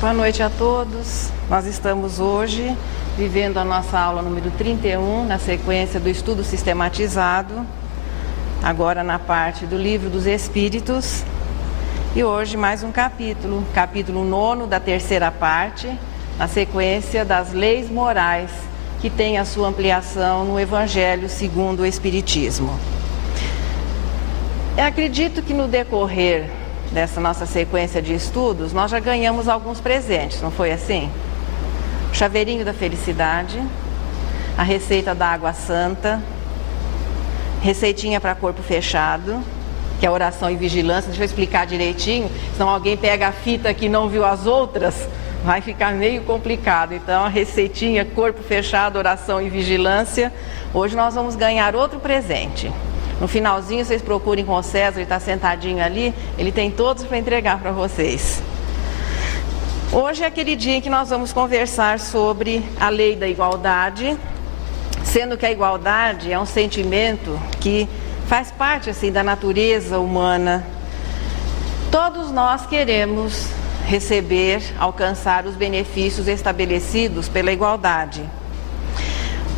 Boa noite a todos. Nós estamos hoje vivendo a nossa aula número 31, na sequência do estudo sistematizado, agora na parte do Livro dos Espíritos. E hoje mais um capítulo 9 da terceira parte, na sequência das leis morais, que tem a sua ampliação no Evangelho segundo o Espiritismo. Eu acredito que no decorrer dessa nossa sequência de estudos, nós já ganhamos alguns presentes, não foi assim? O chaveirinho da felicidade, a receita da água santa, receitinha para corpo fechado, que é oração e vigilância. Deixa eu explicar direitinho, senão alguém pega a fita que não viu as outras, vai ficar meio complicado. Então, a receitinha, corpo fechado, oração e vigilância. Hoje nós vamos ganhar outro presente. No finalzinho, vocês procurem com o César, ele está sentadinho ali, ele tem todos para entregar para vocês. Hoje é aquele dia em que nós vamos conversar sobre a lei da igualdade, sendo que a igualdade é um sentimento que faz parte assim da natureza humana. Todos nós queremos receber, alcançar os benefícios estabelecidos pela igualdade.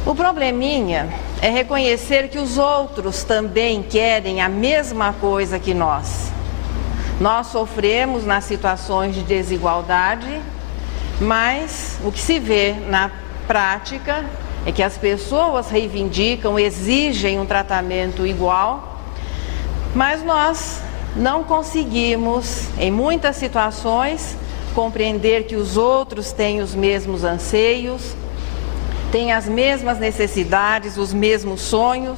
O probleminha é reconhecer que os outros também querem a mesma coisa que nós. Nós sofremos nas situações de desigualdade, mas o que se vê na prática é que as pessoas reivindicam, exigem um tratamento igual, mas nós não conseguimos, em muitas situações, compreender que os outros têm os mesmos anseios, têm as mesmas necessidades, os mesmos sonhos,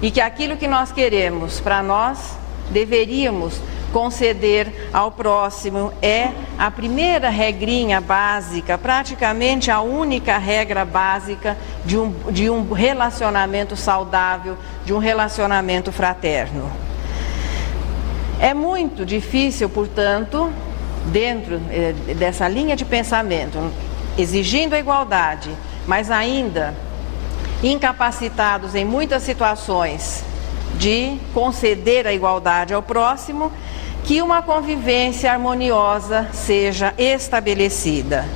e que aquilo que nós queremos para nós, deveríamos conceder ao próximo. É a primeira regrinha básica, praticamente a única regra básica de um relacionamento saudável, de um relacionamento fraterno. É muito difícil, portanto, dentro dessa linha de pensamento, exigindo a igualdade, mas ainda incapacitados em muitas situações de conceder a igualdade ao próximo, que uma convivência harmoniosa seja estabelecida.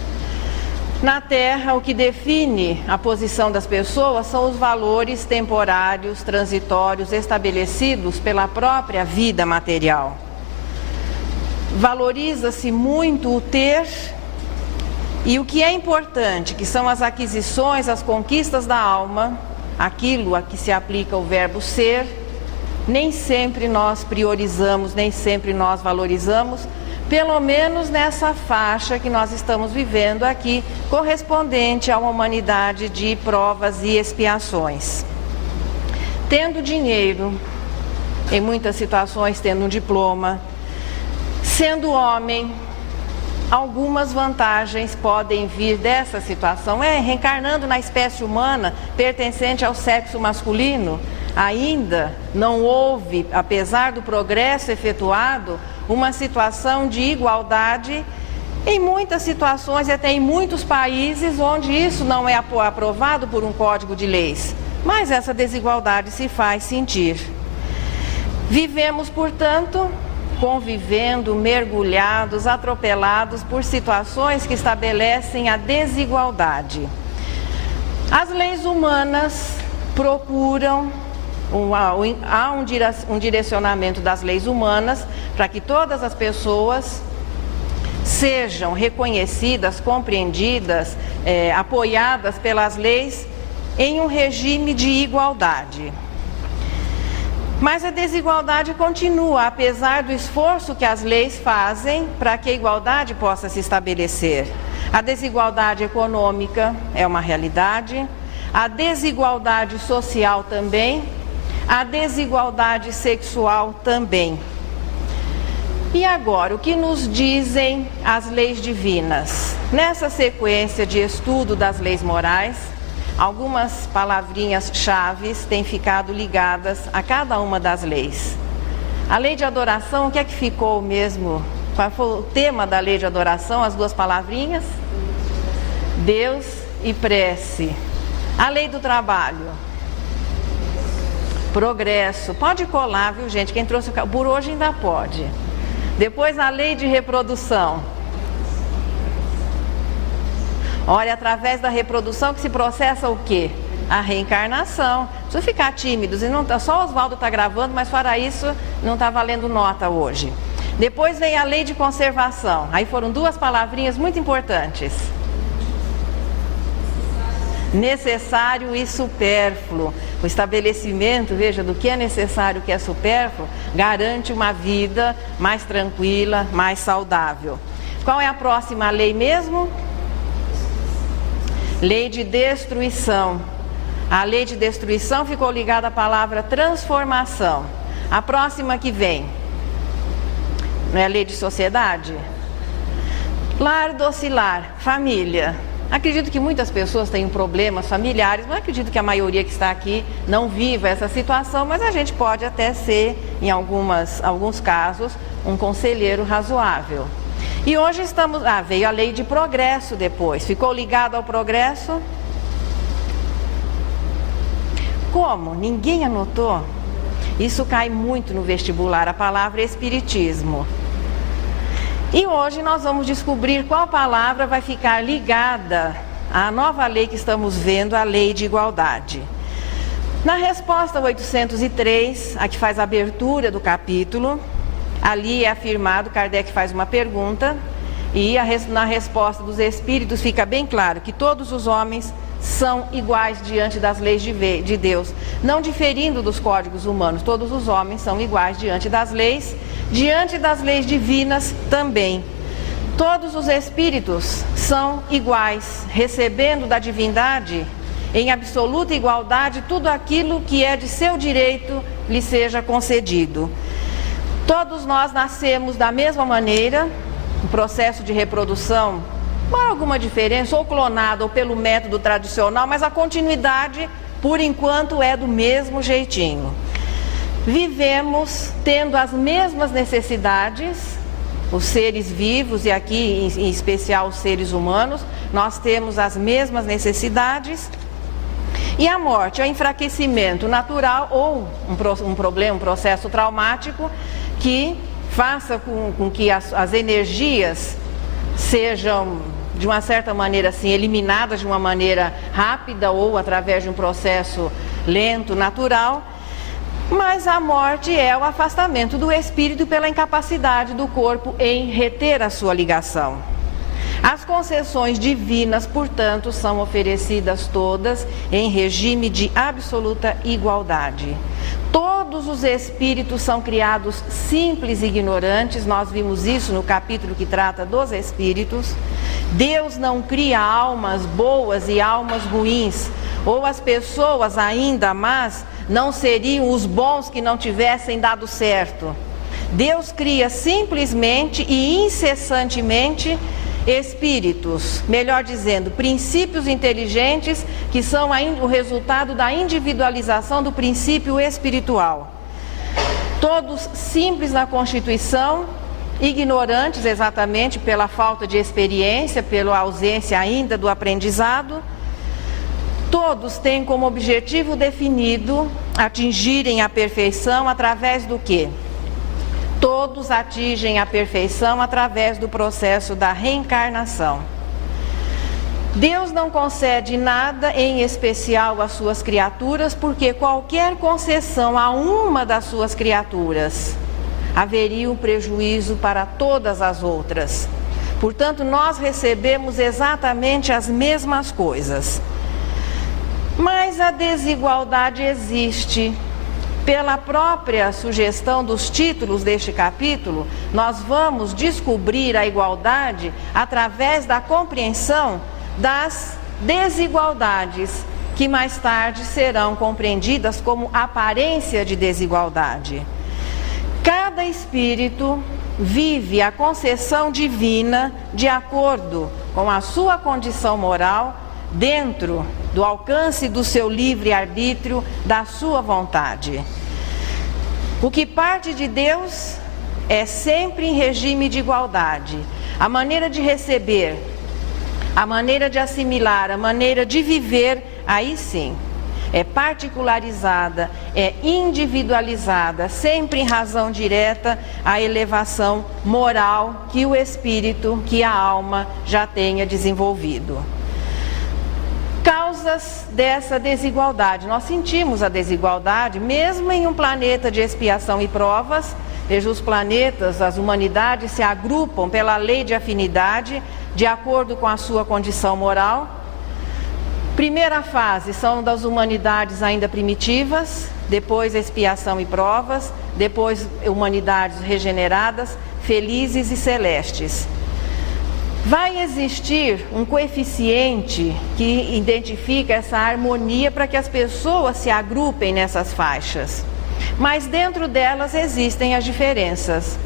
Na Terra, o que define a posição das pessoas são os valores temporários, transitórios, estabelecidos pela própria vida material. Valoriza-se muito o ter. E o que é importante, que são as aquisições, as conquistas da alma, aquilo a que se aplica o verbo ser, nem sempre nós priorizamos, nem sempre nós valorizamos, pelo menos nessa faixa que nós estamos vivendo aqui, correspondente a uma humanidade de provas e expiações. Tendo dinheiro, em muitas situações tendo um diploma, sendo homem, algumas vantagens podem vir dessa situação. Reencarnando na espécie humana, pertencente ao sexo masculino, ainda não houve, apesar do progresso efetuado, uma situação de igualdade em muitas situações e até em muitos países onde isso não é aprovado por um código de leis. Mas essa desigualdade se faz sentir. Vivemos, portanto, convivendo, mergulhados, atropelados por situações que estabelecem a desigualdade. As leis humanas procuram, há um direcionamento das leis humanas para que todas as pessoas sejam reconhecidas, compreendidas, apoiadas pelas leis em um regime de igualdade. Mas a desigualdade continua, apesar do esforço que as leis fazem para que a igualdade possa se estabelecer. A desigualdade econômica é uma realidade, a desigualdade social também, a desigualdade sexual também. E agora, o que nos dizem as leis divinas? Nessa sequência de estudo das leis morais, algumas palavrinhas-chaves têm ficado ligadas a cada uma das leis. A lei de adoração, o que é que ficou mesmo? Qual foi o tema da lei de adoração? As duas palavrinhas? Deus e prece. A lei do trabalho. Progresso. Pode colar, viu, gente? Quem trouxe o por hoje ainda pode. Depois a lei de reprodução. Olha, através da reprodução que se processa o quê? A reencarnação. Não precisa ficar tímidos. E não, só o Oswaldo está gravando, mas fora isso, não está valendo nota hoje. Depois vem a lei de conservação. Aí foram duas palavrinhas muito importantes. Necessário e supérfluo. O estabelecimento, veja, do que é necessário e o que é supérfluo, garante uma vida mais tranquila, mais saudável. Qual é a próxima lei mesmo? Lei de destruição. A lei de destruição ficou ligada à palavra transformação. A próxima que vem, não é a lei de sociedade? Lar docilar, família. Acredito que muitas pessoas têm problemas familiares, mas acredito que a maioria que está aqui não viva essa situação, mas a gente pode até ser, em alguns casos, um conselheiro razoável. E hoje estamos... veio a lei de progresso depois. Ficou ligado ao progresso? Como? Ninguém anotou? Isso cai muito no vestibular, a palavra espiritismo. E hoje nós vamos descobrir qual palavra vai ficar ligada à nova lei que estamos vendo, a lei de igualdade. Na resposta 803, a que faz a abertura do capítulo, ali é afirmado, Kardec faz uma pergunta, e na resposta dos espíritos fica bem claro que todos os homens são iguais diante das leis de Deus, não diferindo dos códigos humanos. Todos os homens são iguais diante das leis divinas também. Todos os espíritos são iguais, recebendo da divindade, em absoluta igualdade, tudo aquilo que é de seu direito lhe seja concedido. Todos nós nascemos da mesma maneira, o processo de reprodução, não há alguma diferença, ou clonado ou pelo método tradicional, mas a continuidade, por enquanto, é do mesmo jeitinho. Vivemos tendo as mesmas necessidades, os seres vivos, e aqui em especial os seres humanos, nós temos as mesmas necessidades. E a morte é o enfraquecimento natural ou um processo traumático que faça com que as energias sejam, de uma certa maneira assim, eliminadas de uma maneira rápida ou através de um processo lento, natural. Mas a morte é o afastamento do espírito pela incapacidade do corpo em reter a sua ligação. As concessões divinas, portanto, são oferecidas todas em regime de absoluta igualdade. Todos os espíritos são criados simples e ignorantes, nós vimos isso no capítulo que trata dos espíritos. Deus não cria almas boas e almas ruins, ou as pessoas ainda más não seriam os bons que não tivessem dado certo. Deus cria simplesmente e incessantemente espíritos, melhor dizendo, princípios inteligentes que são o resultado da individualização do princípio espiritual. Todos simples na constituição, ignorantes exatamente pela falta de experiência, pela ausência ainda do aprendizado. Todos têm como objetivo definido atingirem a perfeição através do quê? Todos atingem a perfeição através do processo da reencarnação. Deus não concede nada em especial às suas criaturas, porque qualquer concessão a uma das suas criaturas haveria um prejuízo para todas as outras. Portanto, nós recebemos exatamente as mesmas coisas. Mas a desigualdade existe. Pela própria sugestão dos títulos deste capítulo, nós vamos descobrir a igualdade através da compreensão das desigualdades, que mais tarde serão compreendidas como aparência de desigualdade. Cada espírito vive a concessão divina de acordo com a sua condição moral, dentro do alcance do seu livre-arbítrio, da sua vontade. O que parte de Deus é sempre em regime de igualdade. A maneira de receber, a maneira de assimilar, a maneira de viver, aí sim, é particularizada, é individualizada, sempre em razão direta à elevação moral que o espírito, que a alma já tenha desenvolvido. causas dessa desigualdade. Nós sentimos a desigualdade mesmo em um planeta de expiação e provas. Veja, os planetas, as humanidades se agrupam pela lei de afinidade, de acordo com a sua condição moral. Primeira fase são das humanidades ainda primitivas, depois expiação e provas, depois humanidades regeneradas, felizes e celestes. Vai existir um coeficiente que identifica essa harmonia para que as pessoas se agrupem nessas faixas. Mas dentro delas existem as diferenças.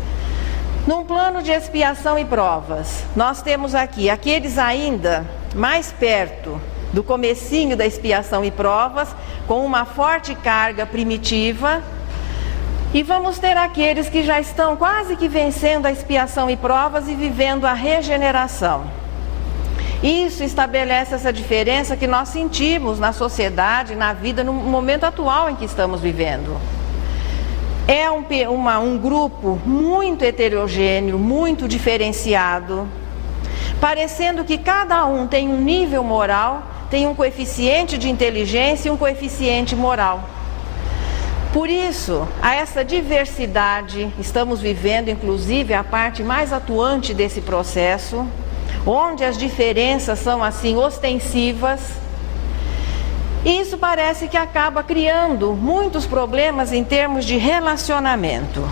Num plano de expiação e provas, nós temos aqui aqueles ainda mais perto do comecinho da expiação e provas, com uma forte carga primitiva, e vamos ter aqueles que já estão quase que vencendo a expiação e provas e vivendo a regeneração. Isso estabelece essa diferença que nós sentimos na sociedade, na vida, no momento atual em que estamos vivendo. É um grupo muito heterogêneo, muito diferenciado, parecendo que cada um tem um nível moral, tem um coeficiente de inteligência e um coeficiente moral. Por isso, a essa diversidade, estamos vivendo inclusive a parte mais atuante desse processo, onde as diferenças são assim ostensivas. Isso parece que acaba criando muitos problemas em termos de relacionamento.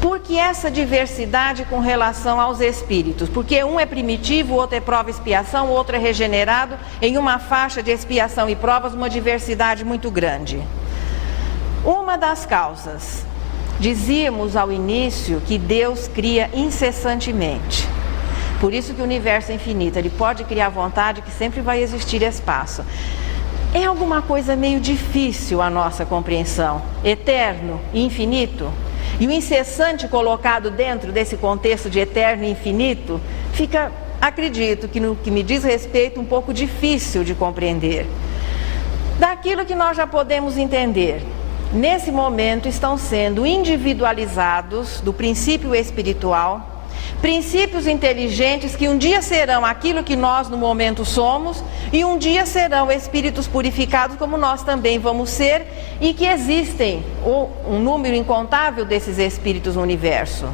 Por que essa diversidade com relação aos espíritos? Porque um é primitivo, o outro é prova e expiação, o outro é regenerado, em uma faixa de expiação e provas, uma diversidade muito grande. Uma das causas, dizíamos ao início que Deus cria incessantemente. Por isso que o universo é infinito, ele pode criar à vontade, que sempre vai existir espaço. É alguma coisa meio difícil a nossa compreensão, eterno e infinito. E o incessante colocado dentro desse contexto de eterno e infinito, fica, acredito que no que me diz respeito, um pouco difícil de compreender. Daquilo que nós já podemos entender, nesse momento estão sendo individualizados do princípio espiritual, princípios inteligentes que um dia serão aquilo que nós no momento somos e um dia serão espíritos purificados como nós também vamos ser, e que existem um número incontável desses espíritos no universo.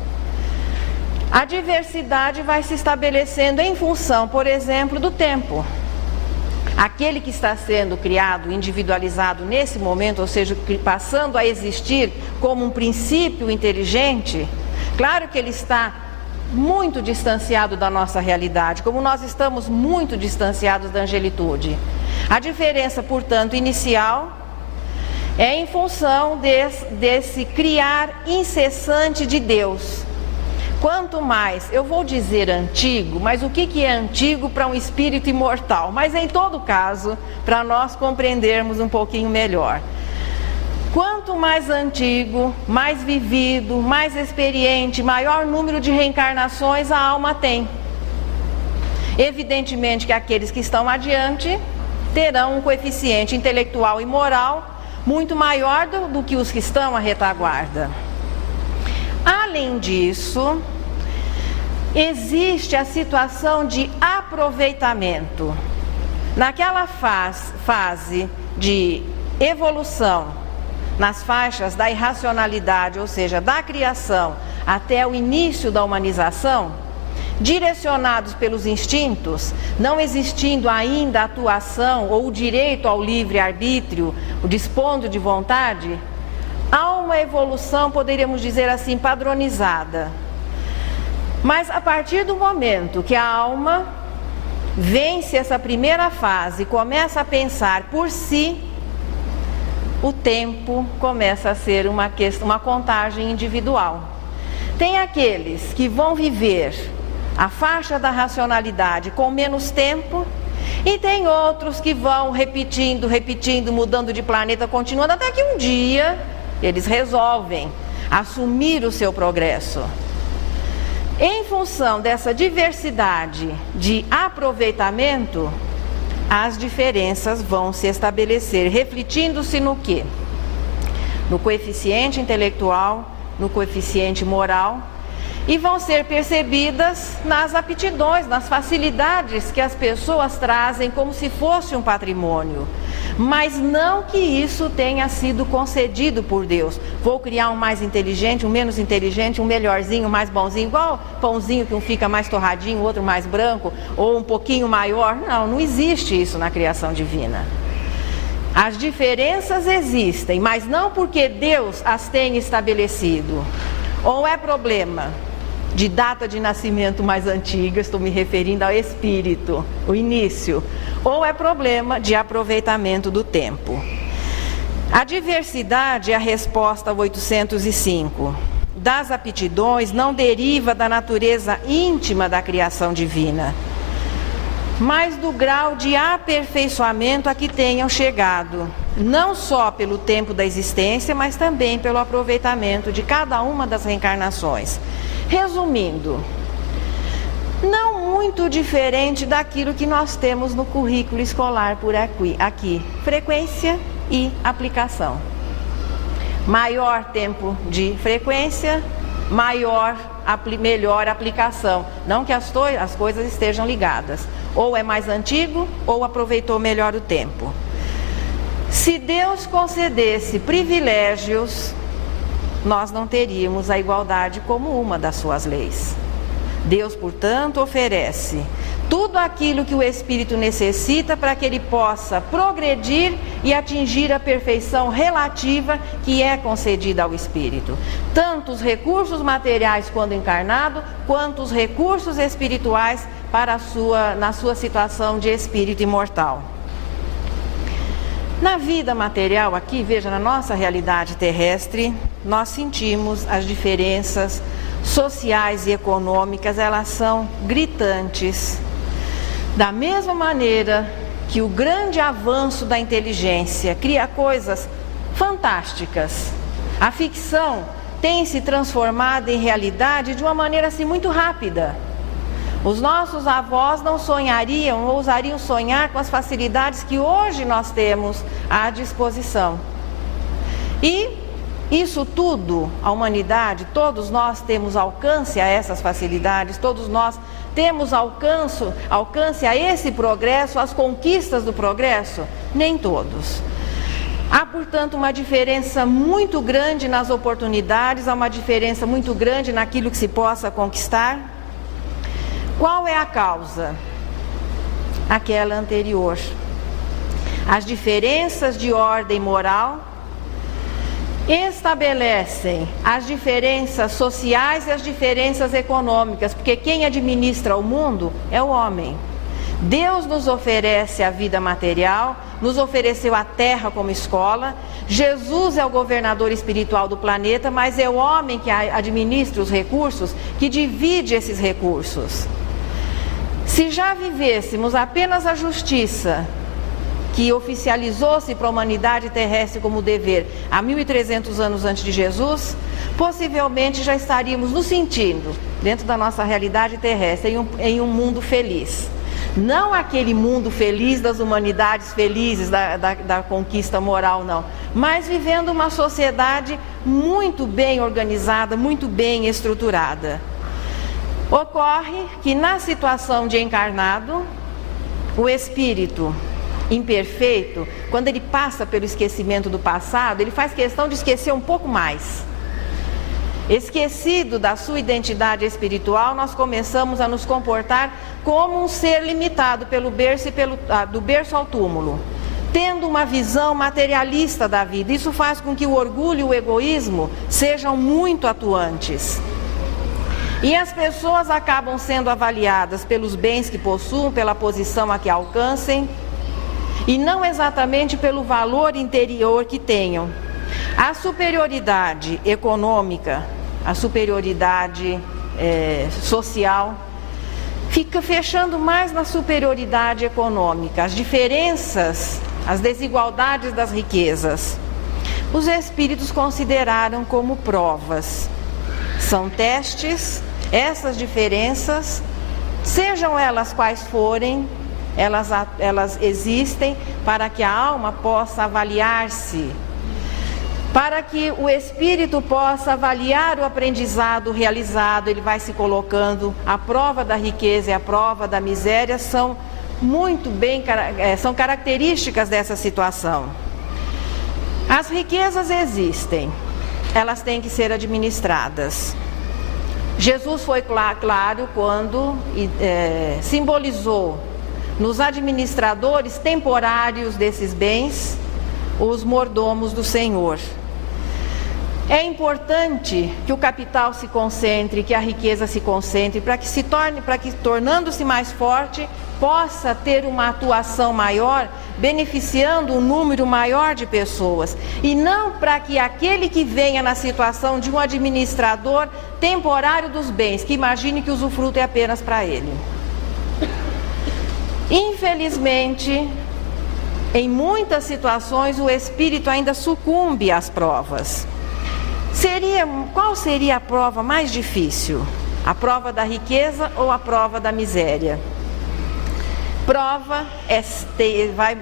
A diversidade vai se estabelecendo em função, por exemplo, do tempo. Aquele que está sendo criado, individualizado nesse momento, ou seja, passando a existir como um princípio inteligente, claro que ele está muito distanciado da nossa realidade, como nós estamos muito distanciados da angelitude. A diferença, portanto, inicial é em função desse criar incessante de Deus. Quanto mais, eu vou dizer antigo, mas o que é antigo para um espírito imortal? Mas em todo caso, para nós compreendermos um pouquinho melhor. Quanto mais antigo, mais vivido, mais experiente, maior número de reencarnações a alma tem. Evidentemente que aqueles que estão adiante terão um coeficiente intelectual e moral muito maior do que os que estão à retaguarda. Além disso, existe a situação de aproveitamento. Naquela fase de evolução, nas faixas da irracionalidade, ou seja, da criação até o início da humanização, direcionados pelos instintos, não existindo ainda a atuação ou o direito ao livre-arbítrio, o dispondo de vontade, há uma evolução, poderíamos dizer assim, padronizada. Mas a partir do momento que a alma vence essa primeira fase e começa a pensar por si, o tempo começa a ser uma contagem individual. Tem aqueles que vão viver a faixa da racionalidade com menos tempo, e tem outros que vão repetindo, mudando de planeta, continuando, até que um dia eles resolvem assumir o seu progresso. Em função dessa diversidade de aproveitamento, as diferenças vão se estabelecer, refletindo-se no quê? No coeficiente intelectual, no coeficiente moral e vão ser percebidas nas aptidões, nas facilidades que as pessoas trazem como se fosse um patrimônio. Mas não que isso tenha sido concedido por Deus. Vou criar um mais inteligente, um menos inteligente, um melhorzinho, um mais bonzinho, igual pãozinho que um fica mais torradinho, o outro mais branco, ou um pouquinho maior. Não, não existe isso na criação divina. As diferenças existem, mas não porque Deus as tenha estabelecido. Ou é problema de data de nascimento mais antiga, estou me referindo ao espírito, o início, ou é problema de aproveitamento do tempo. A diversidade é a resposta ao 805. Das aptidões não deriva da natureza íntima da criação divina, mas do grau de aperfeiçoamento a que tenham chegado, não só pelo tempo da existência, mas também pelo aproveitamento de cada uma das reencarnações. Resumindo, não muito diferente daquilo que nós temos no currículo escolar por aqui, frequência e aplicação. Maior tempo de frequência, melhor aplicação. Não que as coisas estejam ligadas. Ou é mais antigo, ou aproveitou melhor o tempo. Se Deus concedesse privilégios, nós não teríamos a igualdade como uma das suas leis. Deus, portanto, oferece tudo aquilo que o espírito necessita para que ele possa progredir e atingir a perfeição relativa que é concedida ao espírito. Tanto os recursos materiais quando encarnado, quanto os recursos espirituais na sua situação de espírito imortal. Na vida material aqui, veja, na nossa realidade terrestre, nós sentimos as diferenças sociais e econômicas, elas são gritantes. Da mesma maneira que o grande avanço da inteligência cria coisas fantásticas, a ficção tem se transformado em realidade de uma maneira assim muito rápida. Os nossos avós não sonhariam, ousariam sonhar com as facilidades que hoje nós temos à disposição. E isso tudo, a humanidade, todos nós temos alcance a essas facilidades, todos nós temos alcance a esse progresso, as conquistas do progresso? Nem todos. Há, portanto, uma diferença muito grande nas oportunidades, há uma diferença muito grande naquilo que se possa conquistar. Qual é a causa? Aquela anterior. As diferenças de ordem moral estabelecem as diferenças sociais e as diferenças econômicas, porque quem administra o mundo é o homem. Deus nos oferece a vida material, nos ofereceu a terra como escola. Jesus é o governador espiritual do planeta, mas é o homem que administra os recursos, que divide esses recursos. Se já vivêssemos apenas a justiça, que oficializou-se para a humanidade terrestre como dever há 1.300 anos antes de Jesus, possivelmente já estaríamos nos sentindo, dentro da nossa realidade terrestre, em um mundo feliz. Não aquele mundo feliz das humanidades felizes, da conquista moral, não. Mas vivendo uma sociedade muito bem organizada, muito bem estruturada. Ocorre que na situação de encarnado, o espírito imperfeito, quando ele passa pelo esquecimento do passado, ele faz questão de esquecer um pouco mais. Esquecido da sua identidade espiritual, nós começamos a nos comportar como um ser limitado pelo berço do berço ao túmulo, tendo uma visão materialista da vida. Isso faz com que o orgulho e o egoísmo sejam muito atuantes. E as pessoas acabam sendo avaliadas pelos bens que possuem, pela posição a que alcancem, e não exatamente pelo valor interior que tenham. A superioridade econômica, a superioridade social, fica fechando mais na superioridade econômica. As diferenças, as desigualdades das riquezas, os espíritos consideraram como provas. São testes, essas diferenças, sejam elas quais forem, elas existem para que a alma possa avaliar-se Para que o espírito possa avaliar o aprendizado realizado, ele vai se colocando. A prova da riqueza e a prova da miséria são são características dessa situação. As riquezas existem, elas têm que ser administradas. Jesus foi claro quando simbolizou nos administradores temporários desses bens os mordomos do Senhor. É importante que o capital se concentre, que a riqueza se concentre, para que tornando-se mais forte, possa ter uma atuação maior, beneficiando um número maior de pessoas. E não para que aquele que venha na situação de um administrador temporário dos bens, que imagine que o usufruto é apenas para ele. Infelizmente, em muitas situações, o espírito ainda sucumbe às provas. Qual seria a prova mais difícil? A prova da riqueza ou a prova da miséria?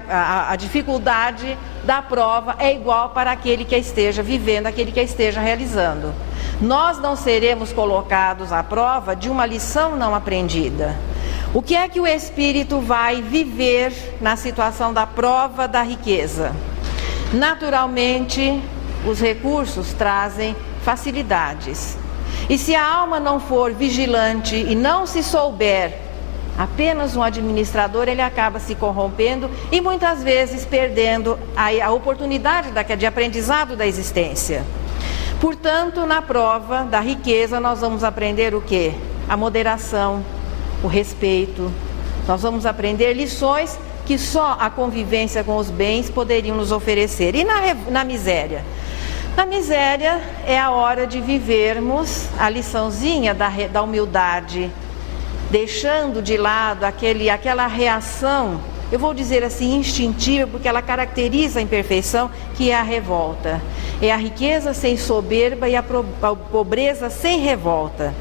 A dificuldade da prova é igual para aquele que a esteja vivendo, aquele que a esteja realizando. Nós não seremos colocados à prova de uma lição não aprendida. O que é que o espírito vai viver na situação da prova da riqueza? Naturalmente, os recursos trazem facilidades. E se a alma não for vigilante e não se souber apenas um administrador, ele acaba se corrompendo e muitas vezes perdendo a oportunidade de aprendizado da existência. Portanto, na prova da riqueza, nós vamos aprender o quê? A moderação, o respeito. Nós vamos aprender lições que só a convivência com os bens poderiam nos oferecer. E na miséria? Na miséria é a hora de vivermos a liçãozinha da humildade, deixando de lado aquela reação, eu vou dizer assim, instintiva, porque ela caracteriza a imperfeição, que é a revolta. É a riqueza sem soberba e a pobreza sem revolta.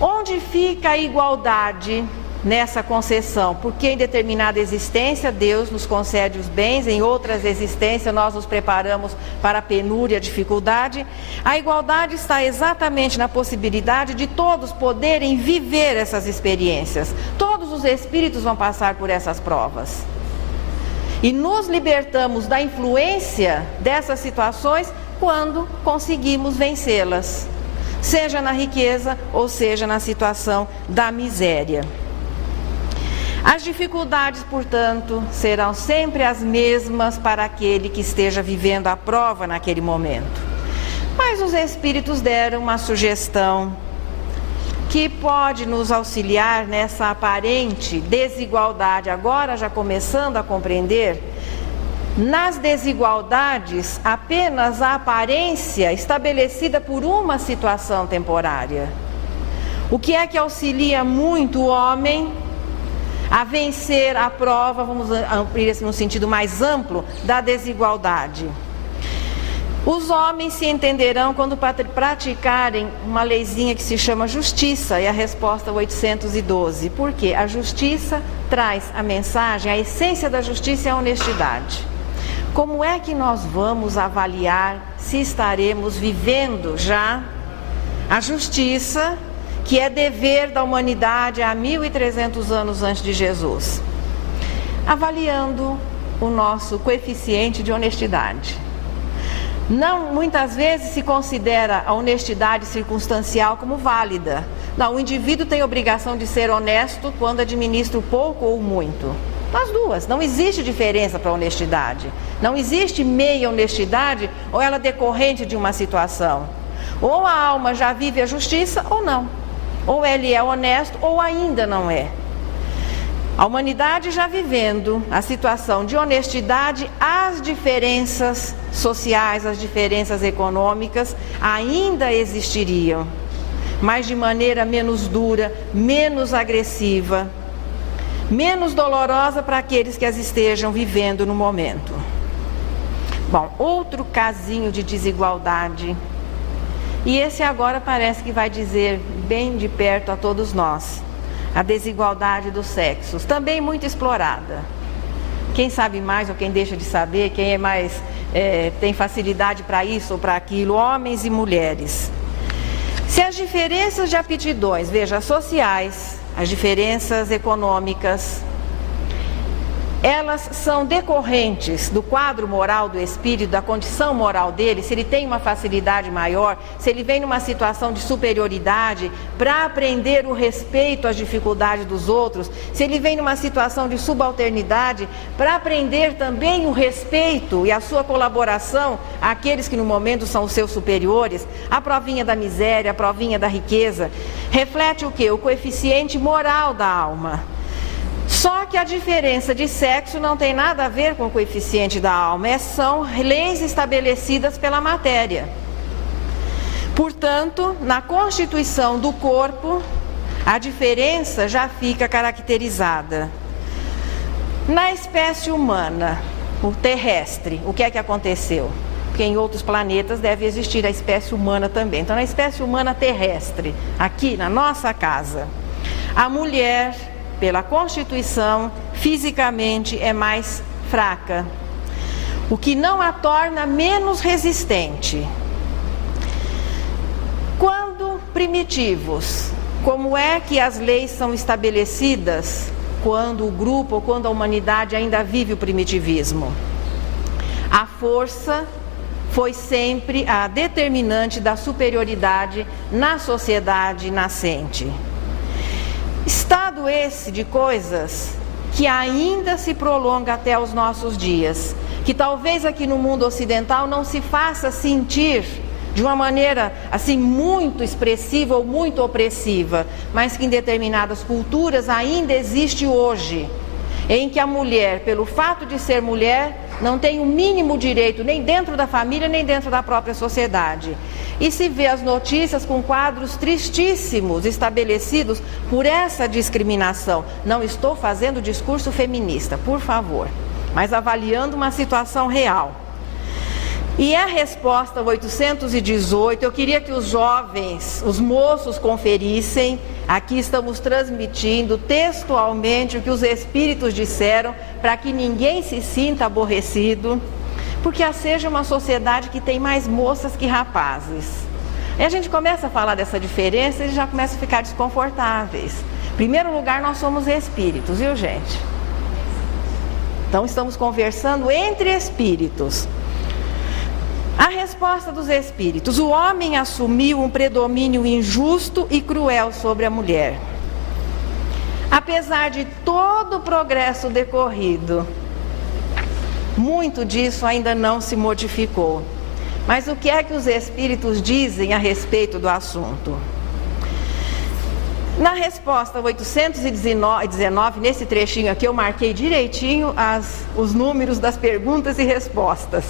Onde fica a igualdade nessa concessão? Porque em determinada existência Deus nos concede os bens, em outras existências nós nos preparamos para a penúria, a dificuldade. A igualdade está exatamente na possibilidade de todos poderem viver essas experiências. Todos os espíritos vão passar por essas provas. E nos libertamos da influência dessas situações quando conseguimos vencê-las, seja na riqueza ou seja na situação da miséria. As dificuldades, portanto, serão sempre as mesmas para aquele que esteja vivendo a prova naquele momento. Mas os espíritos deram uma sugestão que pode nos auxiliar nessa aparente desigualdade. Agora, já começando a compreender, nas desigualdades, apenas a aparência estabelecida por uma situação temporária. O que é que auxilia muito o homem a vencer a prova, vamos abrir no sentido mais amplo, da desigualdade? Os homens se entenderão quando praticarem uma leizinha que se chama justiça, e a resposta 812. Por quê? A justiça traz a mensagem, a essência da justiça é a honestidade. Como é que nós vamos avaliar se estaremos vivendo já a justiça, que é dever da humanidade há 1.300 anos antes de Jesus? Avaliando o nosso coeficiente de honestidade. Não, muitas vezes se considera a honestidade circunstancial como válida. Não, o indivíduo tem obrigação de ser honesto quando administra pouco ou muito. As duas, não existe diferença para a honestidade. Não existe meia honestidade ou ela decorrente de uma situação. Ou a alma já vive a justiça ou não. Ou ele é honesto ou ainda não é. A humanidade já vivendo a situação de honestidade, as diferenças sociais, as diferenças econômicas ainda existiriam, mas de maneira menos dura, menos agressiva, menos dolorosa para aqueles que as estejam vivendo no momento. Bom, outro casinho de desigualdade, e esse agora parece que vai dizer bem de perto a todos nós: a desigualdade dos sexos, também muito explorada. quem sabe mais ou quem deixa de saber, quem é mais tem facilidade para isso ou para aquilo, homens e mulheres. Se as diferenças de aptidões, veja, sociais, as diferenças econômicas, elas são decorrentes do quadro moral do espírito, da condição moral dele, se ele tem uma facilidade maior, se ele vem numa situação de superioridade para aprender o respeito às dificuldades dos outros, se ele vem numa situação de subalternidade para aprender também o respeito e a sua colaboração àqueles que no momento são os seus superiores, a provinha da miséria, a provinha da riqueza, reflete o quê? O coeficiente moral da alma. Só que a diferença de sexo não tem nada a ver com o coeficiente da alma, são leis estabelecidas pela matéria. Portanto, na constituição do corpo, a diferença já fica caracterizada. Na espécie humana, o terrestre, o que é que aconteceu? Porque em outros planetas deve existir a espécie humana também. Então, na espécie humana terrestre, aqui na nossa casa, a mulher, pela constituição, fisicamente é mais fraca, o que não a torna menos resistente. Quando primitivos, como é que as leis são estabelecidas quando o grupo ou quando a humanidade ainda vive o primitivismo? A força foi sempre a determinante da superioridade na sociedade nascente. Estado esse de coisas que ainda se prolonga até os nossos dias, que talvez aqui no mundo ocidental não se faça sentir de uma maneira assim muito expressiva ou muito opressiva, mas que em determinadas culturas ainda existe hoje, em que a mulher, pelo fato de ser mulher, não tem o mínimo direito nem dentro da família, nem dentro da própria sociedade. E se vê as notícias com quadros tristíssimos estabelecidos por essa discriminação. Não estou fazendo discurso feminista, por favor, mas avaliando uma situação real. E a resposta 818, eu queria que os jovens, os moços conferissem. Aqui estamos transmitindo textualmente o que os espíritos disseram, para que ninguém se sinta aborrecido, porque seja uma sociedade que tem mais moças que rapazes. Aí a gente começa a falar dessa diferença e já começa a ficar desconfortáveis. Em primeiro lugar, nós somos espíritos, viu, gente? Então estamos conversando entre espíritos. A resposta dos espíritos: o homem assumiu um predomínio injusto e cruel sobre a mulher. Apesar de todo o progresso decorrido, muito disso ainda não se modificou. Mas o que é que os espíritos dizem a respeito do assunto? Na resposta 819, nesse trechinho aqui eu marquei direitinho os números das perguntas e respostas.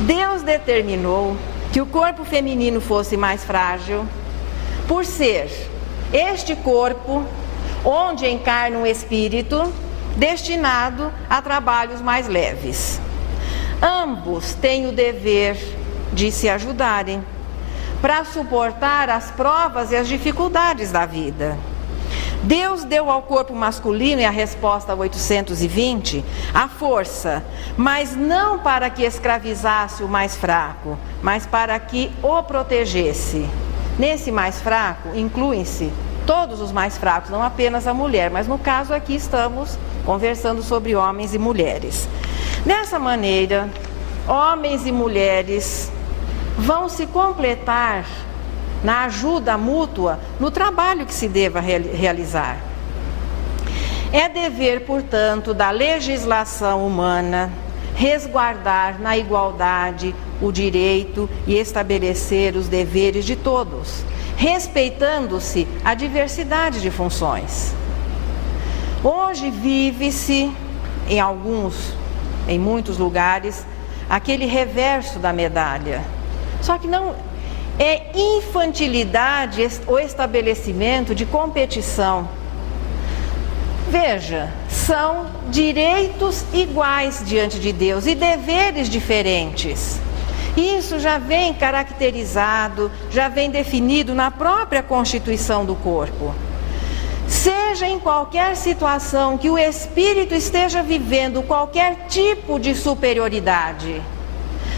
Deus determinou que o corpo feminino fosse mais frágil, por ser este corpo onde encarna um espírito destinado a trabalhos mais leves. Ambos têm o dever de se ajudarem para suportar as provas e as dificuldades da vida. Deus deu ao corpo masculino, e a resposta 820, a força, mas não para que escravizasse o mais fraco, mas para que o protegesse. Nesse mais fraco, incluem-se todos os mais fracos, não apenas a mulher, mas no caso aqui estamos conversando sobre homens e mulheres. Dessa maneira, homens e mulheres vão se completar na ajuda mútua, no trabalho que se deva realizar. É dever, portanto, da legislação humana resguardar na igualdade o direito e estabelecer os deveres de todos, respeitando-se a diversidade de funções. Hoje vive-se, em muitos lugares, aquele reverso da medalha. Só que não é infantilidade o estabelecimento de competição. Veja, são direitos iguais diante de Deus e deveres diferentes. Isso já vem caracterizado, já vem definido na própria constituição do corpo. Seja em qualquer situação que o espírito esteja vivendo qualquer tipo de superioridade,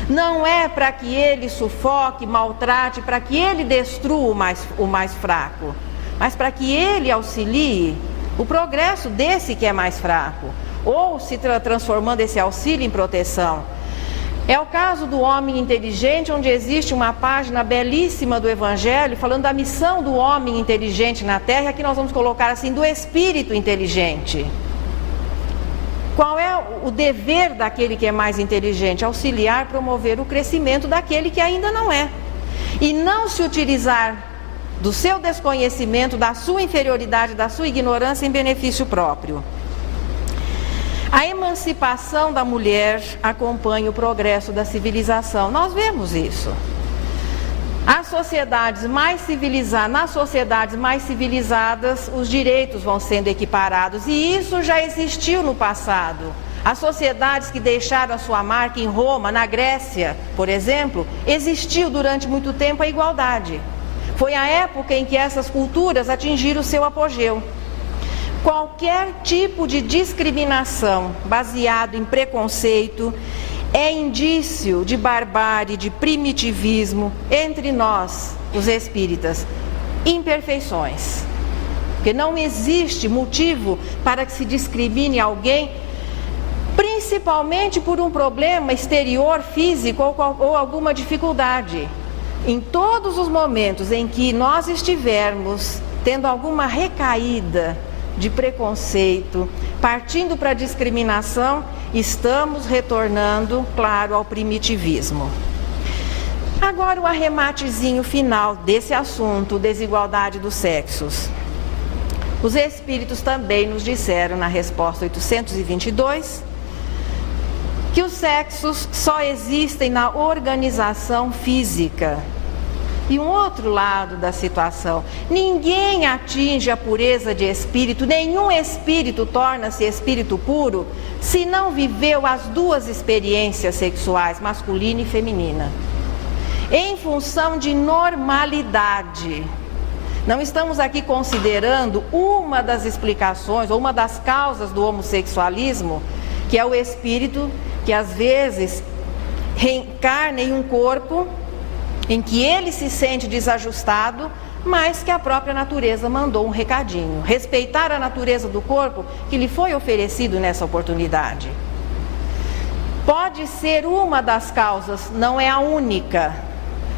não é para que ele sufoque, maltrate, para que ele destrua o mais fraco, mas para que ele auxilie o progresso desse que é mais fraco, ou se transformando esse auxílio em proteção. É o caso do homem inteligente, onde existe uma página belíssima do Evangelho, falando da missão do homem inteligente na Terra, que nós vamos colocar assim, do espírito inteligente. Qual é o dever daquele que é mais inteligente? Auxiliar, promover o crescimento daquele que ainda não é. E não se utilizar do seu desconhecimento, da sua inferioridade, da sua ignorância em benefício próprio. A emancipação da mulher acompanha o progresso da civilização. Nós vemos isso. Nas sociedades mais civilizadas, os direitos vão sendo equiparados. E isso já existiu no passado. As sociedades que deixaram a sua marca em Roma, na Grécia, por exemplo, existiu durante muito tempo a igualdade. Foi a época em que essas culturas atingiram o seu apogeu. Qualquer tipo de discriminação baseado em preconceito é indício de barbárie, de primitivismo entre nós, os espíritas, imperfeições. Porque não existe motivo para que se discrimine alguém, principalmente por um problema exterior, físico ou alguma dificuldade. Em todos os momentos em que nós estivermos tendo alguma recaída de preconceito, partindo para a discriminação, estamos retornando, claro, ao primitivismo. Agora o arrematezinho final desse assunto, desigualdade dos sexos. Os espíritos também nos disseram na resposta 822 que os sexos só existem na organização física. E um outro lado da situação, ninguém atinge a pureza de espírito, nenhum espírito torna-se espírito puro se não viveu as duas experiências sexuais, masculina e feminina, em função de normalidade. Não estamos aqui considerando uma das explicações ou uma das causas do homossexualismo, que é o espírito que às vezes reencarna em um corpo em que ele se sente desajustado, mas que a própria natureza mandou um recadinho. Respeitar a natureza do corpo que lhe foi oferecido nessa oportunidade. Pode ser uma das causas, não é a única.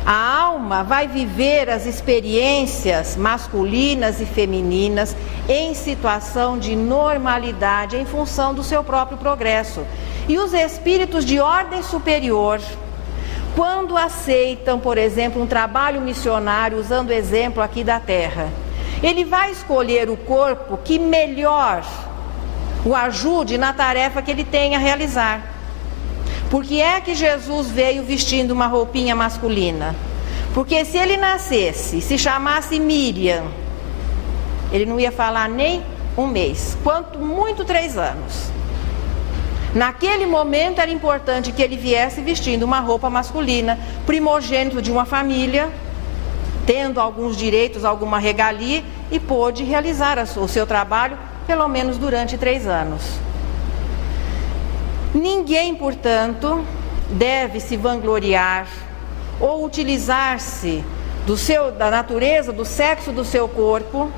A alma vai viver as experiências masculinas e femininas em situação de normalidade, em função do seu próprio progresso. E os espíritos de ordem superior, quando aceitam, por exemplo, um trabalho missionário, usando o exemplo aqui da Terra, ele vai escolher o corpo que melhor o ajude na tarefa que ele tem a realizar. Por que é que Jesus veio vestindo uma roupinha masculina? Porque se ele nascesse, se chamasse Miriam, ele não ia falar nem um mês, quanto muito 3 anos. Naquele momento era importante que ele viesse vestindo uma roupa masculina, primogênito de uma família, tendo alguns direitos, alguma regalia, e pôde realizar o seu trabalho, pelo menos durante 3 anos. Ninguém, portanto, deve se vangloriar ou utilizar-se da natureza, do sexo do seu corpo,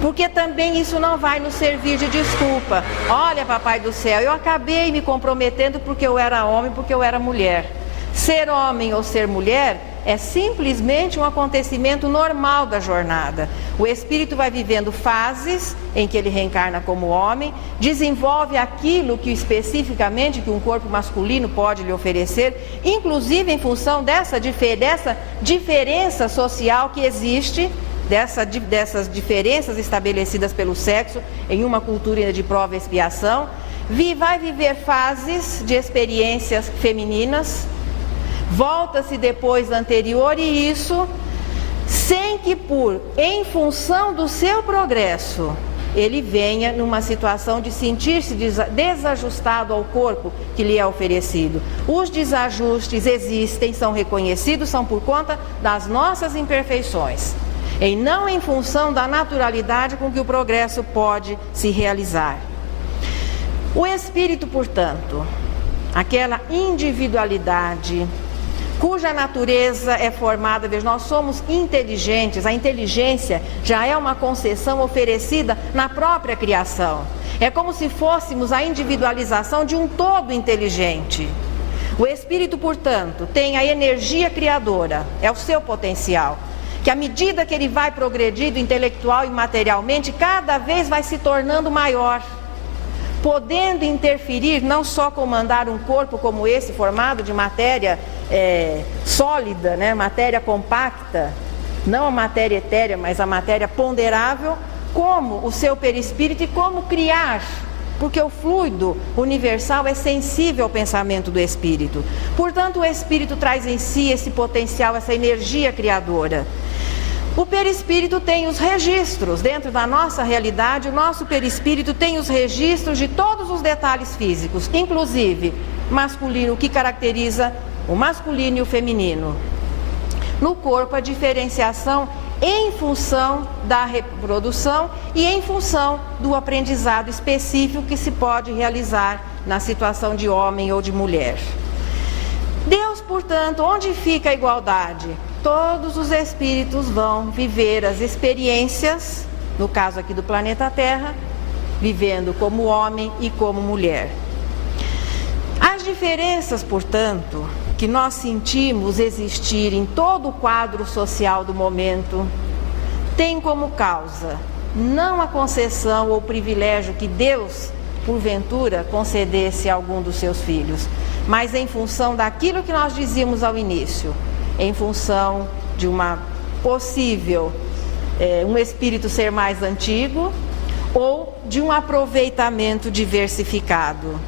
porque também isso não vai nos servir de desculpa. Olha, papai do céu, eu acabei me comprometendo porque eu era homem, porque eu era mulher. Ser homem ou ser mulher é simplesmente um acontecimento normal da jornada. O espírito vai vivendo fases em que ele reencarna como homem, desenvolve aquilo que especificamente que um corpo masculino pode lhe oferecer, inclusive em função dessa diferença social que existe, dessas diferenças estabelecidas pelo sexo em uma cultura de prova e expiação. Vai viver fases de experiências femininas, volta-se depois da anterior, e isso sem que em função do seu progresso ele venha numa situação de sentir-se desajustado ao corpo que lhe é oferecido. Os desajustes existem, são reconhecidos, são por conta das nossas imperfeições. e não em função da naturalidade com que o progresso pode se realizar. O espírito, portanto, aquela individualidade cuja natureza é formada, veja, nós somos inteligentes, a inteligência já é uma concessão oferecida na própria criação. É como se fôssemos a individualização de um todo inteligente. O espírito, portanto, tem a energia criadora, é o seu potencial, que à medida que ele vai progredindo intelectual e materialmente, cada vez vai se tornando maior, podendo interferir, não só comandar um corpo como esse, formado de matéria sólida, né? Matéria compacta, não a matéria etérea, mas a matéria ponderável, como o seu perispírito e como criar, porque o fluido universal é sensível ao pensamento do espírito. Portanto, o espírito traz em si esse potencial, essa energia criadora. O perispírito tem os registros, dentro da nossa realidade, o nosso perispírito tem os registros de todos os detalhes físicos, inclusive masculino, o que caracteriza o masculino e o feminino. No corpo, a diferenciação em função da reprodução e em função do aprendizado específico que se pode realizar na situação de homem ou de mulher. Deus, portanto, onde fica a igualdade? Todos os espíritos vão viver as experiências, no caso aqui do planeta Terra, vivendo como homem e como mulher. As diferenças, portanto, que nós sentimos existir em todo o quadro social do momento, tem como causa não a concessão ou privilégio que Deus, porventura, concedesse a algum dos seus filhos, mas em função daquilo que nós dizíamos ao início, em função de uma possível, um espírito ser mais antigo ou de um aproveitamento diversificado.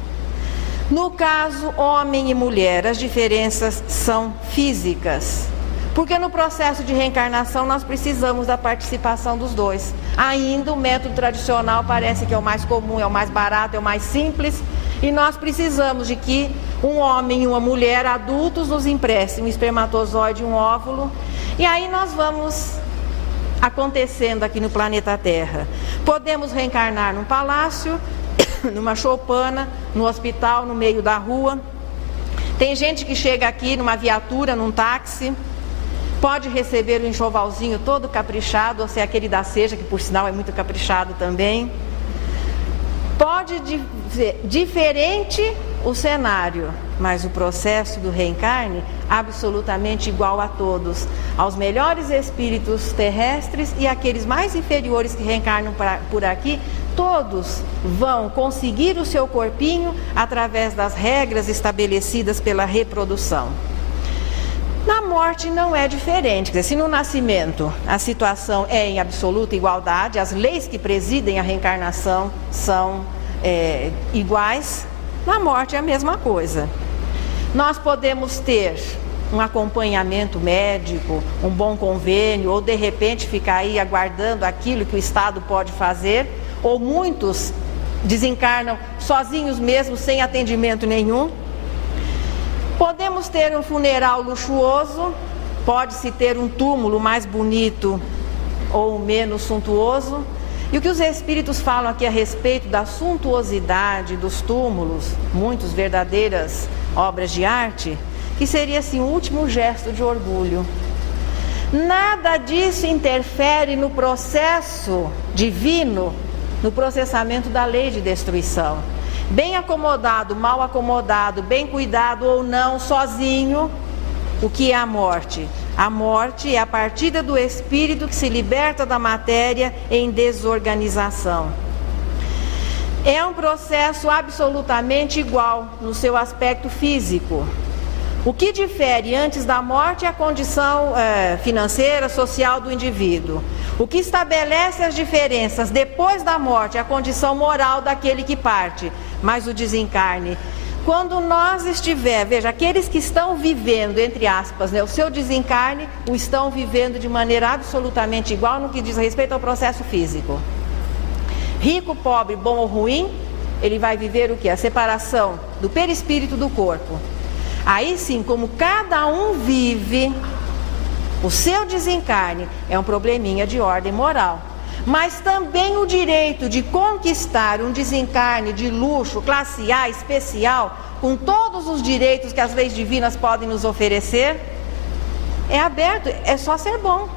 No caso, homem e mulher, as diferenças são físicas, porque no processo de reencarnação nós precisamos da participação dos dois. Ainda o método tradicional parece que é o mais comum, é o mais barato, é o mais simples, e nós precisamos de que um homem e uma mulher adultos nos emprestem um espermatozoide e um óvulo, e aí nós vamos acontecendo aqui no planeta Terra. Podemos reencarnar num palácio, numa choupana, no hospital, no meio da rua. Tem gente que chega aqui numa viatura, num táxi, pode receber um enxovalzinho todo caprichado, ou se é aquele da Seja, que por sinal é muito caprichado também. Pode dizer diferente o cenário, mas o processo do reencarne absolutamente igual a todos, aos melhores espíritos terrestres e aqueles mais inferiores que reencarnam por aqui. Todos vão conseguir o seu corpinho através das regras estabelecidas pela reprodução. Na morte não é diferente, quer dizer, se no nascimento a situação é em absoluta igualdade, as leis que presidem a reencarnação são iguais, na morte é a mesma coisa. Nós podemos ter um acompanhamento médico, um bom convênio, ou de repente ficar aí aguardando aquilo que o Estado pode fazer, ou muitos desencarnam sozinhos mesmo, sem atendimento nenhum. Podemos ter um funeral luxuoso, pode-se ter um túmulo mais bonito ou menos suntuoso. E o que os espíritos falam aqui a respeito da suntuosidade dos túmulos, muitos verdadeiras obras de arte, que seria assim o último gesto de orgulho. Nada disso interfere no processo divino, no processamento da lei de destruição. Bem acomodado, mal acomodado, bem cuidado ou não, sozinho, o que é a morte? A morte é a partida do espírito que se liberta da matéria em desorganização. É um processo absolutamente igual no seu aspecto físico. O que difere antes da morte é a condição financeira, social do indivíduo. O que estabelece as diferenças depois da morte é a condição moral daquele que parte. Mas o desencarne, quando nós veja, aqueles que estão vivendo, entre aspas, o seu desencarne, o estão vivendo de maneira absolutamente igual no que diz respeito ao processo físico. Rico, pobre, bom ou ruim, ele vai viver o quê? A separação do perispírito do corpo. Aí sim, como cada um vive O seu desencarne é um probleminha de ordem moral. Mas também o direito de conquistar um desencarne de luxo, classe A, especial, com todos os direitos que as leis divinas podem nos oferecer, é aberto, é só ser bom.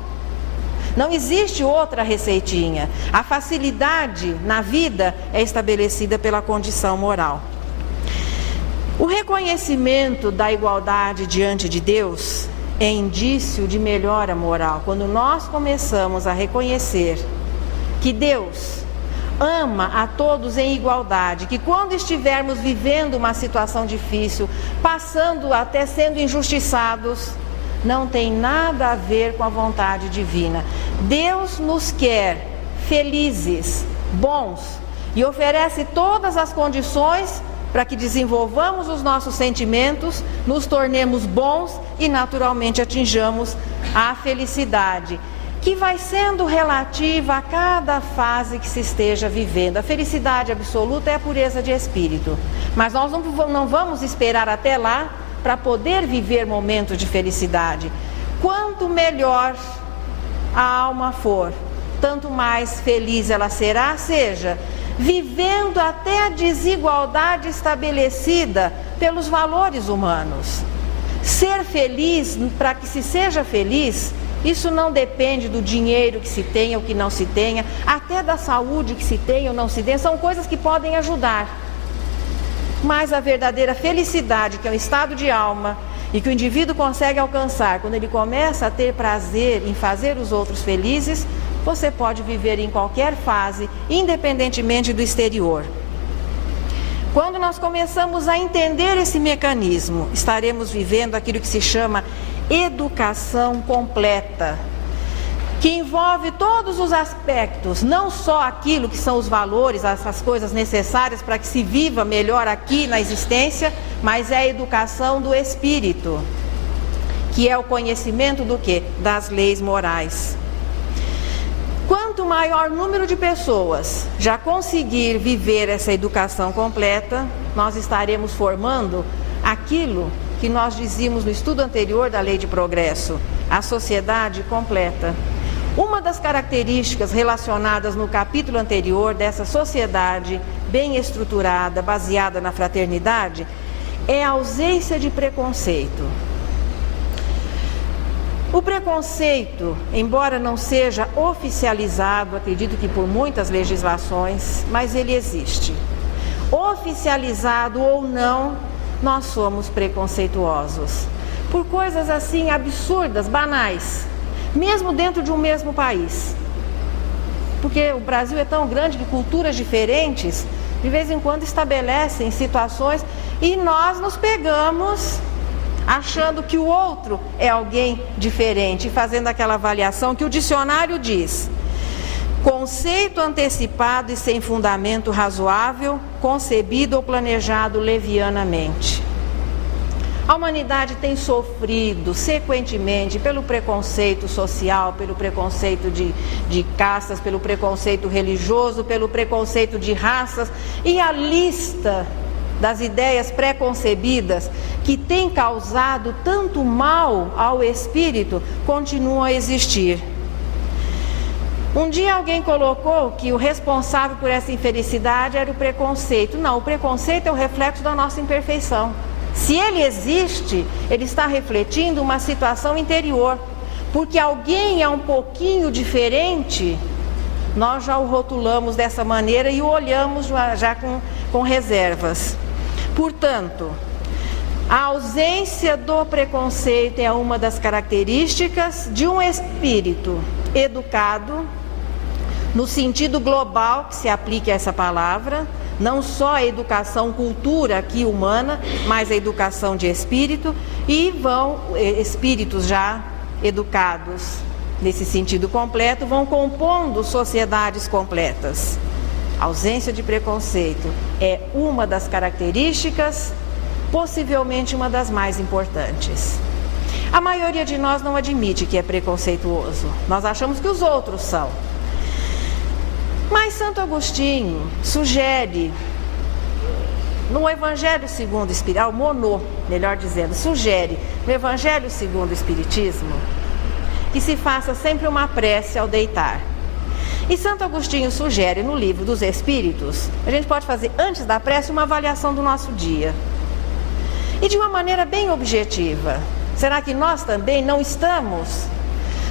Não existe outra receitinha. A facilidade na vida é estabelecida pela condição moral. O reconhecimento da igualdade diante de Deus é indício de melhora moral. Quando nós começamos a reconhecer que Deus ama a todos em igualdade, que quando estivermos vivendo uma situação difícil, passando até sendo injustiçados, não tem nada a ver com a vontade divina. Deus nos quer felizes, bons, e oferece todas as condições para que desenvolvamos os nossos sentimentos, nos tornemos bons e naturalmente atinjamos a felicidade, que vai sendo relativa a cada fase que se esteja vivendo. A felicidade absoluta é a pureza de espírito, mas nós não vamos esperar até lá para poder viver momentos de felicidade. Quanto melhor a alma for, tanto mais feliz ela será, seja vivendo até a desigualdade estabelecida pelos valores humanos. Ser feliz, para que se seja feliz, isso não depende do dinheiro que se tenha ou que não se tenha, até da saúde que se tenha ou não se tenha, são coisas que podem ajudar. Mas a verdadeira felicidade, que é um estado de alma e que o indivíduo consegue alcançar quando ele começa a ter prazer em fazer os outros felizes, você pode viver em qualquer fase, independentemente do exterior. Quando nós começamos a entender esse mecanismo, estaremos vivendo aquilo que se chama educação completa, que envolve todos os aspectos, não só aquilo que são os valores, essas coisas necessárias para que se viva melhor aqui na existência, mas é a educação do espírito, que é o conhecimento do quê? Das leis morais. Quanto maior número de pessoas já conseguir viver essa educação completa, nós estaremos formando aquilo que nós dizíamos no estudo anterior da Lei de Progresso, a sociedade completa. Uma das características relacionadas no capítulo anterior dessa sociedade bem estruturada, baseada na fraternidade, é a ausência de preconceito. O preconceito, embora não seja oficializado, acredito que por muitas legislações, mas ele existe. Oficializado ou não, nós somos preconceituosos. Por coisas assim absurdas, banais, mesmo dentro de um mesmo país. Porque o Brasil é tão grande que culturas diferentes, de vez em quando, estabelecem situações e nós nos pegamos achando que o outro é alguém diferente, fazendo aquela avaliação que o dicionário diz: conceito antecipado e sem fundamento razoável, concebido ou planejado levianamente. A humanidade tem sofrido sequentemente pelo preconceito social, pelo preconceito de castas, pelo preconceito religioso, pelo preconceito de raças, e a lista das ideias pré-concebidas que tem causado tanto mal ao espírito continua a existir. Um dia alguém colocou que o responsável por essa infelicidade era o preconceito. Não, o preconceito é o reflexo da nossa imperfeição. Se ele existe, ele está refletindo uma situação interior. Porque alguém é um pouquinho diferente, nós já o rotulamos dessa maneira e o olhamos já com reservas. Portanto, a ausência do preconceito é uma das características de um espírito educado, no sentido global que se aplique a essa palavra, não só a educação, cultura aqui humana, mas a educação de espírito, e vão espíritos já educados nesse sentido completo, vão compondo sociedades completas. A ausência de preconceito é uma das características, possivelmente uma das mais importantes. A maioria de nós não admite que é preconceituoso, nós achamos que os outros são. Mas Santo Agostinho sugere, no Evangelho segundo o Espiritismo, sugere no Evangelho segundo o Espiritismo, que se faça sempre uma prece ao deitar. E Santo Agostinho sugere no livro dos Espíritos, a gente pode fazer antes da prece uma avaliação do nosso dia. E de uma maneira bem objetiva. Será que nós também não estamos,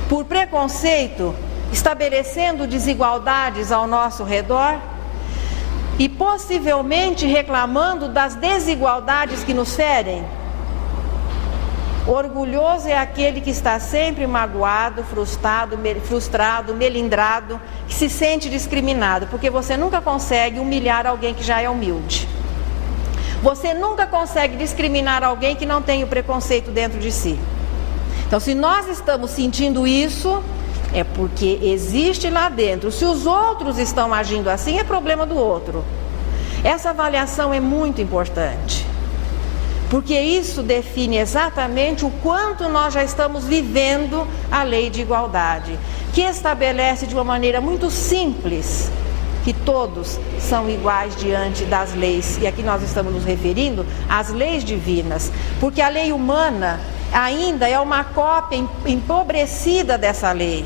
por preconceito, estabelecendo desigualdades ao nosso redor? E possivelmente reclamando das desigualdades que nos ferem? Orgulhoso é aquele que está sempre magoado, frustrado, melindrado, que se sente discriminado, porque você nunca consegue humilhar alguém que já é humilde. Você nunca consegue discriminar alguém que não tem o preconceito dentro de si. Então, se nós estamos sentindo isso, é porque existe lá dentro. Se os outros estão agindo assim, é problema do outro. Essa avaliação é muito importante. Porque isso define exatamente o quanto nós já estamos vivendo a lei de igualdade, que estabelece de uma maneira muito simples que todos são iguais diante das leis. E aqui nós estamos nos referindo às leis divinas, porque a lei humana ainda é uma cópia empobrecida dessa lei.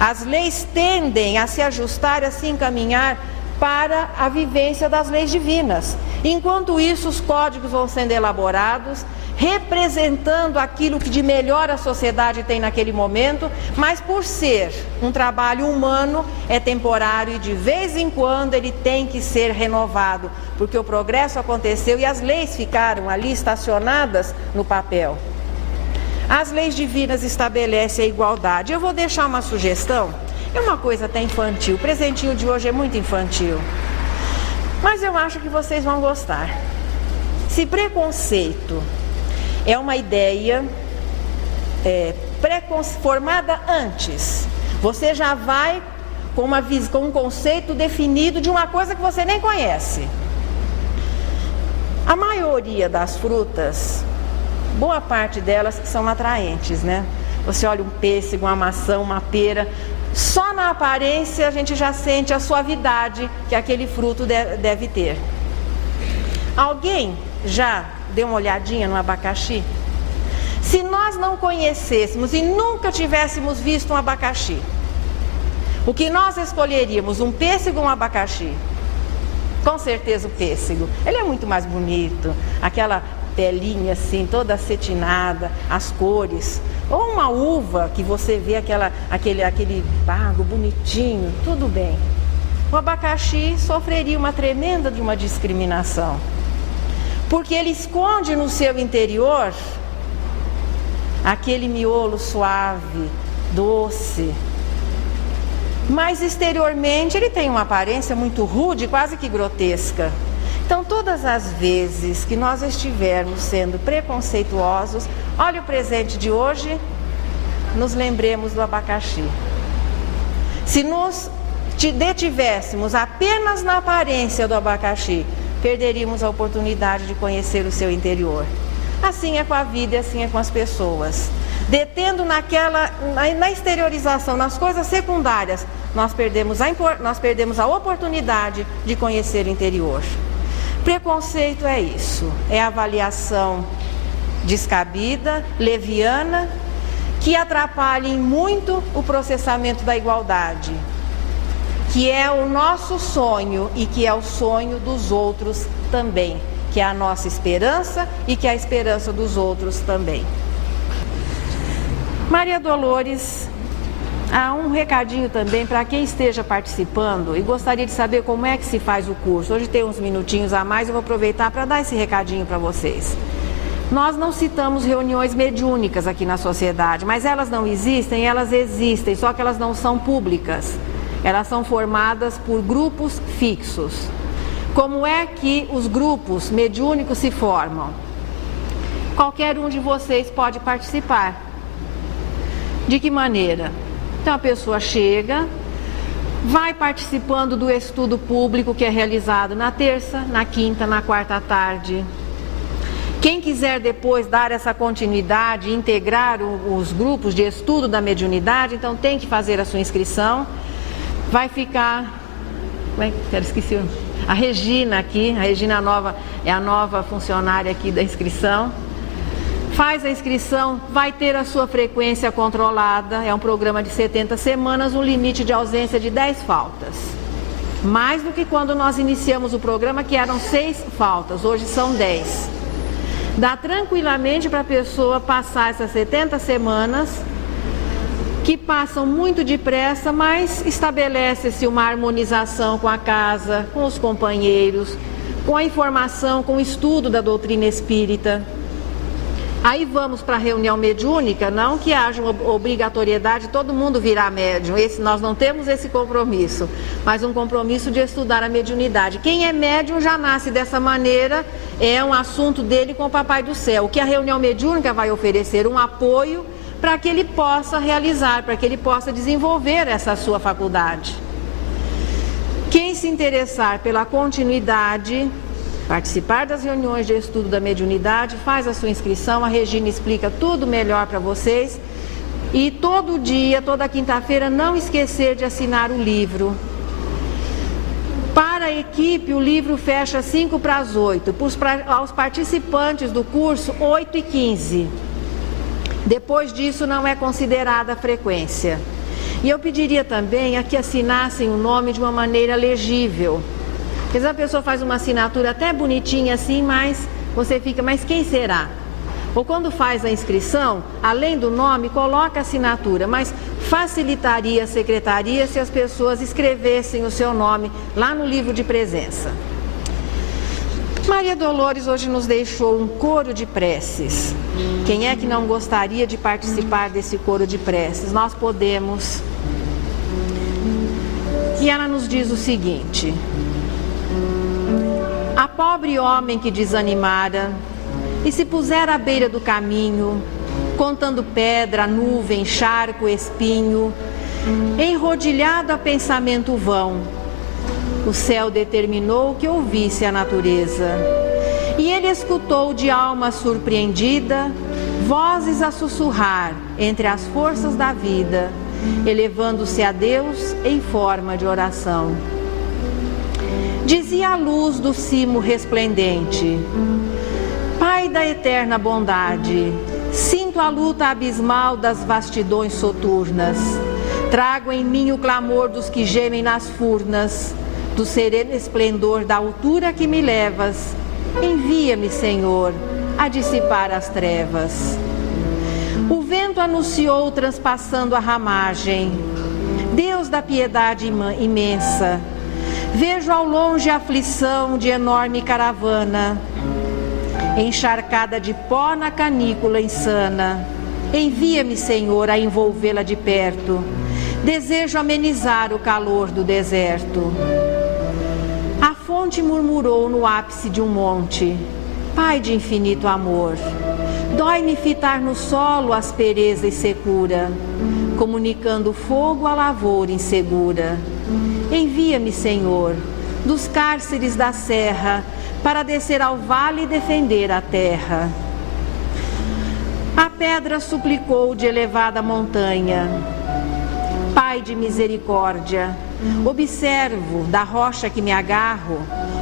As leis tendem a se ajustar, a se encaminhar para a vivência das leis divinas. Enquanto isso, os códigos vão sendo elaborados, representando aquilo que de melhor a sociedade tem naquele momento, mas por ser um trabalho humano, é temporário e de vez em quando ele tem que ser renovado, porque o progresso aconteceu e as leis ficaram ali estacionadas no papel. As leis divinas estabelecem a igualdade. Eu vou deixar uma sugestão. É uma coisa até infantil, o presentinho de hoje é muito infantil, mas eu acho que vocês vão gostar. Se preconceito é uma ideia formada antes, você já vai com um conceito definido de uma coisa que você nem conhece. A maioria das frutas, boa parte delas são atraentes, né? Você olha um pêssego, uma maçã, uma pera, só na aparência a gente já sente a suavidade que aquele fruto deve ter. Alguém já deu uma olhadinha no abacaxi? Se nós não conhecêssemos e nunca tivéssemos visto um abacaxi, o que nós escolheríamos? Um pêssego ou um abacaxi? Com certeza o pêssego. Ele é muito mais bonito, aquela pelinha assim, toda acetinada, as cores. Ou uma uva que você vê aquele bago bonitinho, tudo bem. O abacaxi sofreria uma tremenda de uma discriminação, porque ele esconde no seu interior aquele miolo suave, doce, mas exteriormente ele tem uma aparência muito rude, quase que grotesca. Então, todas as vezes que nós estivermos sendo preconceituosos, olha o presente de hoje, nos lembremos do abacaxi. Se nos detivéssemos apenas na aparência do abacaxi, perderíamos a oportunidade de conhecer o seu interior. Assim é com a vida e assim é com as pessoas. Detendo na exteriorização, nas coisas secundárias, nós perdemos a oportunidade de conhecer o interior. Preconceito é isso, é avaliação descabida, leviana, que atrapalha em muito o processamento da igualdade, que é o nosso sonho e que é o sonho dos outros também, que é a nossa esperança e que é a esperança dos outros também. Maria Dolores, há um recadinho também para quem esteja participando e gostaria de saber como é que se faz o curso. Hoje tem uns minutinhos a mais, eu vou aproveitar para dar esse recadinho para vocês. Nós não citamos reuniões mediúnicas aqui na sociedade, mas elas não existem, elas existem, só que elas não são públicas. Elas são formadas por grupos fixos. Como é que os grupos mediúnicos se formam? Qualquer um de vocês pode participar. De que maneira? Então a pessoa chega, vai participando do estudo público que é realizado na terça, na quinta, na quarta tarde. Quem quiser depois dar essa continuidade, integrar os grupos de estudo da mediunidade, então tem que fazer a sua inscrição. Vai ficar... esqueci. A Regina aqui, a Regina é a nova funcionária aqui da inscrição. faz a inscrição, vai ter a sua frequência controlada, é um programa de 70 semanas, um limite de ausência de 10 faltas. Mais do que quando nós iniciamos o programa, que eram 6 faltas, hoje são 10. Dá tranquilamente para a pessoa passar essas 70 semanas, que passam muito depressa, mas estabelece-se uma harmonização com a casa, com os companheiros, com a informação, com o estudo da doutrina espírita. Aí vamos para a reunião mediúnica, não que haja uma obrigatoriedade de todo mundo virar médium, nós não temos esse compromisso, mas um compromisso de estudar a mediunidade. Quem é médium já nasce dessa maneira, é um assunto dele com o Papai do Céu. O que a reunião mediúnica vai oferecer? Um apoio para que ele possa realizar, para que ele possa desenvolver essa sua faculdade. Quem se interessar pela continuidade, participar das reuniões de estudo da mediunidade, faz a sua inscrição, a Regina explica tudo melhor para vocês. E todo dia, toda quinta-feira, não esquecer de assinar o livro. Para a equipe, o livro fecha 7:55. Aos participantes do curso, 8:15. Depois disso, não é considerada a frequência. E eu pediria também a que assinassem o nome de uma maneira legível. Às vezes a pessoa faz uma assinatura até bonitinha assim, mas você fica, mas quem será? Ou quando faz a inscrição, além do nome, coloca a assinatura, mas facilitaria a secretaria se as pessoas escrevessem o seu nome lá no livro de presença. Maria Dolores hoje nos deixou um coro de preces. Quem é que não gostaria de participar desse coro de preces? Nós podemos. E ela nos diz o seguinte: a pobre homem que desanimara e se puser à beira do caminho, contando pedra, nuvem, charco, espinho, enrodilhado a pensamento vão, o céu determinou que ouvisse a natureza. E ele escutou de alma surpreendida vozes a sussurrar entre as forças da vida, elevando-se a Deus em forma de oração. Dizia a luz do cimo resplendente: Pai da eterna bondade, sinto a luta abismal das vastidões soturnas. Trago em mim o clamor dos que gemem nas furnas, do sereno esplendor da altura que me levas. Envia-me, Senhor, a dissipar as trevas. O vento anunciou transpassando a ramagem. Deus da piedade imensa, vejo ao longe a aflição de enorme caravana, encharcada de pó na canícula insana. Envia-me, Senhor, a envolvê-la de perto. Desejo amenizar o calor do deserto. A fonte murmurou no ápice de um monte: Pai de infinito amor, dói-me fitar no solo aspereza e secura, comunicando fogo à lavoura insegura. Envia-me, Senhor, dos cárceres da serra, para descer ao vale e defender a terra. A pedra suplicou de elevada montanha: Pai de misericórdia, observo da rocha que me agarro,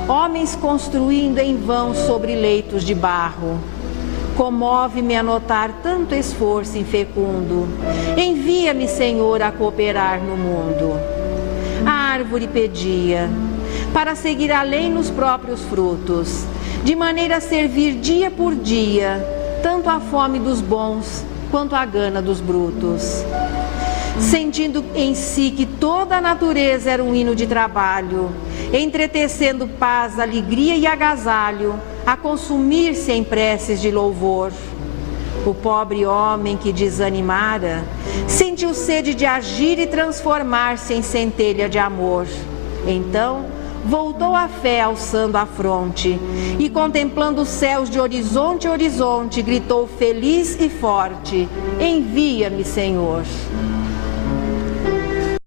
homens construindo em vão sobre leitos de barro. Comove-me a notar tanto esforço infecundo. Envia-me, Senhor, a cooperar no mundo. A árvore pedia para seguir além nos próprios frutos, de maneira a servir dia por dia, tanto a fome dos bons quanto a gana dos brutos. Sentindo em si que toda a natureza era um hino de trabalho, entretecendo paz, alegria e agasalho, a consumir-se em preces de louvor. O pobre homem que desanimara sentiu sede de agir e transformar-se em centelha de amor. Então voltou a fé alçando a fronte e, contemplando os céus de horizonte a horizonte, gritou feliz e forte: Envia-me, Senhor.